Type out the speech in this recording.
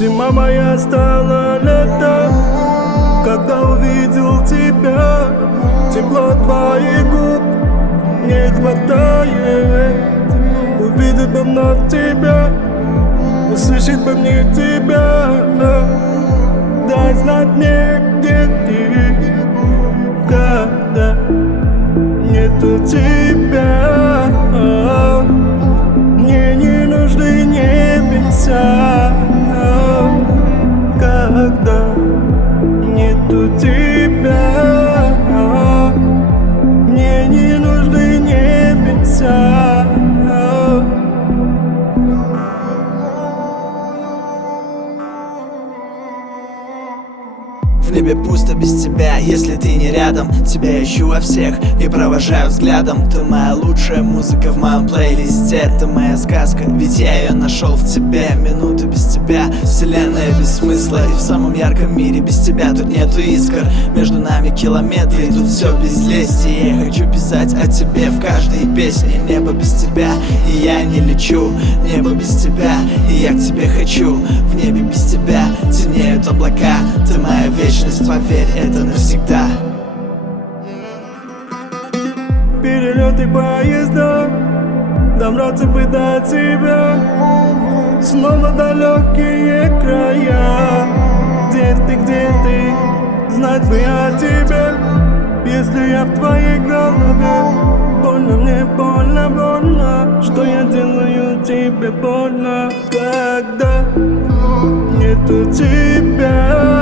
Зима моя стала летом, когда увидел тебя. Тепло твоих губ не хватает. Увидеть бы вновь тебя, услышать бы мне тебя. Дай знать мне, где ты, когда нету тебя. Мне не нужны небеса, когда нету тебя. Мне не нужны небеса. В небе пусто без тебя, если ты не рядом. Тебя ищу во всех и провожаю взглядом. Ты моя лучшая музыка в моем плейлисте. Ты моя сказка, ведь я ее нашел в тебе. Минуты без тебя, вселенная без смысла. И в самом ярком мире без тебя тут нету искр. Между нами километры, и тут все без лести. Я хочу писать о тебе в каждой песне. Небо без тебя, и я не лечу. Небо без тебя, и я к тебе хочу. В небе без тебя темнеют облака. Ты моя вечность, поверь, это навсегда. Перелеты поезда, добраться бы до тебя. Снова далекие края. Где ты, знать бы о тебе. Если я в твоей голове. Больно мне, больно, что я делаю тебе больно. Когда нету тебя.